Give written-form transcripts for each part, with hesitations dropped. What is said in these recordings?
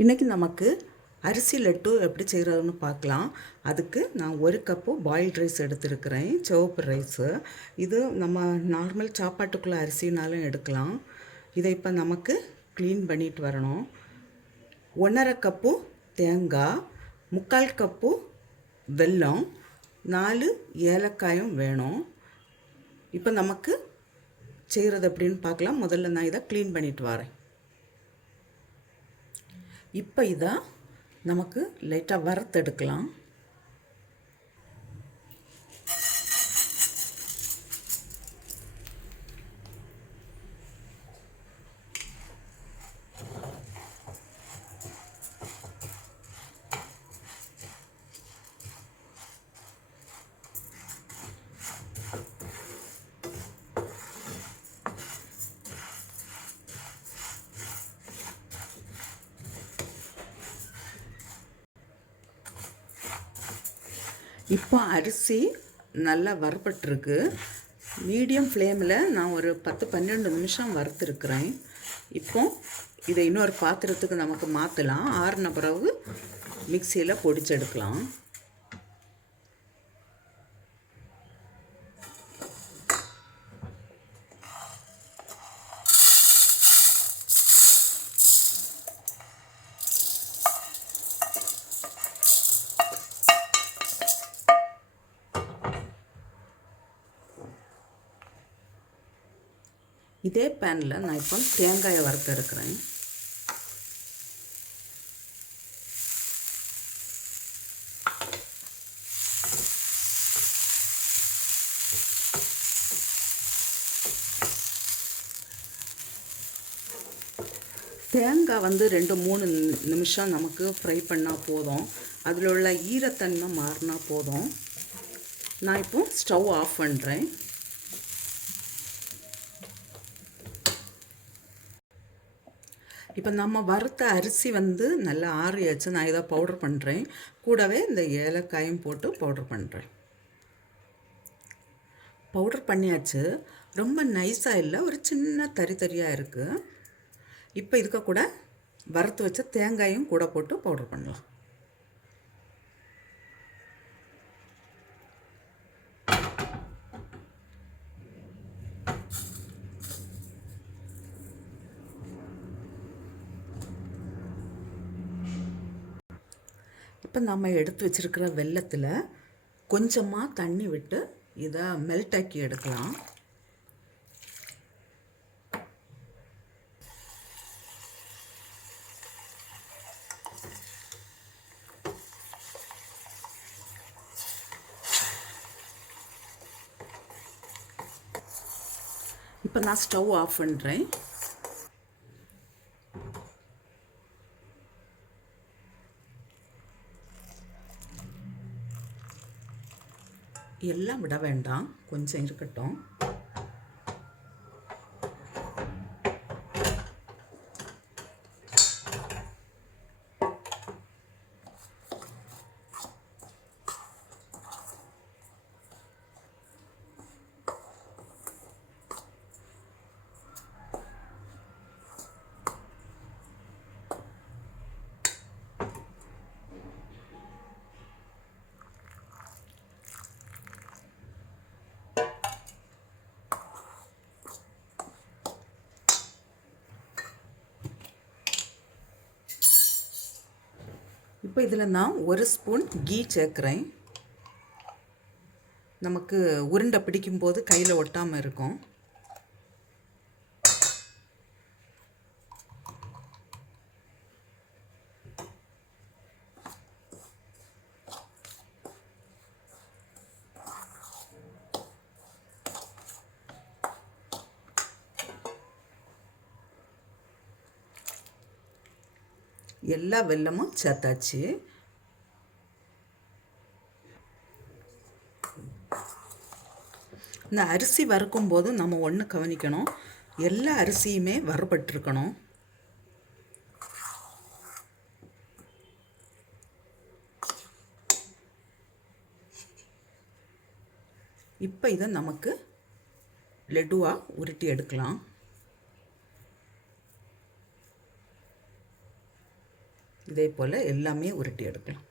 இன்றைக்கி நமக்கு அரிசி லட்டு எப்படி செய்கிறதுன்னு பார்க்கலாம். அதுக்கு நான் 1 கப்பு பாயில்டு ரைஸ் எடுத்துருக்கிறேன், சிவப்பு ரைஸு. இது நம்ம நார்மல் சாப்பாட்டுக்குள்ளே அரிசினாலும் எடுக்கலாம். இதை இப்போ நமக்கு க்ளீன் பண்ணிட்டு வரணும். 1½ கப்பு தேங்காய், 3/4 கப்பு வெல்லம், 4 ஏலக்காயும் வேணும். இப்போ நமக்கு செய்கிறது எப்படின்னு பார்க்கலாம். முதல்ல நான் இதை க்ளீன் பண்ணிட்டு வரேன். இப்போ இதை நமக்கு லைட்டாக வறுத்தெடுக்கலாம். இப்போ அரிசி நல்லா வறுபட்டுருக்கு. மீடியம் ஃப்ளேமில் நான் ஒரு 10-12 நிமிஷம் வறுத்துருக்குறேன். இப்போ இதை இன்னொரு பாத்திரத்துக்கு நமக்கு மாற்றலாம். ஆறின பிறகு மிக்சியில் பொடிச்செடுக்கலாம். இதே பேனில் நான் இப்போ தேங்காயை வறுத்து எடுக்கிறேன். தேங்காய் 2-3 நிமிஷம் நமக்கு ஃப்ரை பண்ணால் போதும். அதில் உள்ள ஈரத்தன்மை மாறினா போதும். நான் இப்போ ஸ்டவ் ஆஃப் பண்ணுறேன். இப்போ நம்ம வறுத்த அரிசி நல்லா ஆறியாச்சு. நான் இதை பவுடர் பண்ணுறேன். கூடவே இந்த ஏலக்காயும் போட்டு பவுடர் பண்ணுறேன். பவுடர் பண்ணியாச்சு. ரொம்ப நைஸாக இல்லை, ஒரு சின்ன தறி தறியாக இருக்குது. இப்போ இதுக்கு கூட வறுத்து வச்ச தேங்காயும் கூட போட்டு பவுடர் பண்ணலாம். இப்போ நம்ம எடுத்து வச்சுருக்கிற வெல்லத்தில் கொஞ்சமாக தண்ணி விட்டு இதை மெல்ட் ஆக்கி எடுக்கலாம். இப்போ நான் ஸ்டவ் ஆஃப் பண்ணுறேன். எல்லாம் விட வேண்டாம், கொஞ்சம் இருக்கட்டும். இப்போ இதில் நான் 1 ஸ்பூன் கீ சேர்க்குறேன். நமக்கு உருண்டை பிடிக்கும்போது கையில் ஒட்டாமல் இருக்கும். எல்லா வெல்லமும் சேர்த்தாச்சு. இந்த அரிசி வறுக்கும் போது நம்ம ஒன்று கவனிக்கணும், எல்லா அரிசியுமே வறுபட்டிருக்கணும். இப்போ இதை நமக்கு லட்டுவாக உருட்டி எடுக்கலாம். இதே போல் எல்லாமே உருட்டி எடுக்கலாம்.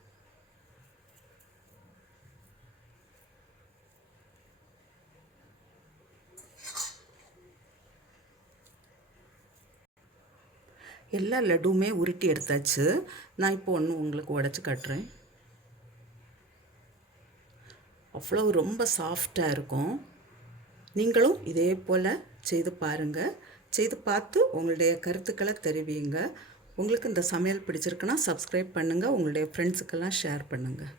எல்லா லட்டுவுமே உருட்டி எடுத்தாச்சு. நான் இப்போ ஒன்று உங்களுக்கு உடச்சி காட்டுறேன். அவ்வளோ ரொம்ப சாஃப்டாக இருக்கும். நீங்களும் இதே போல் செய்து பாருங்கள். செய்து பார்த்து உங்களுடைய கருத்துக்களை தெரிவிங்க. உங்களுக்கு இந்த சமையல் பிடிச்சிருக்குன்னா சப்ஸ்கிரைப் பண்ணுங்கள். உங்களுடைய ஃப்ரெண்ட்ஸுக்கெல்லாம் ஷேர் பண்ணுங்கள்.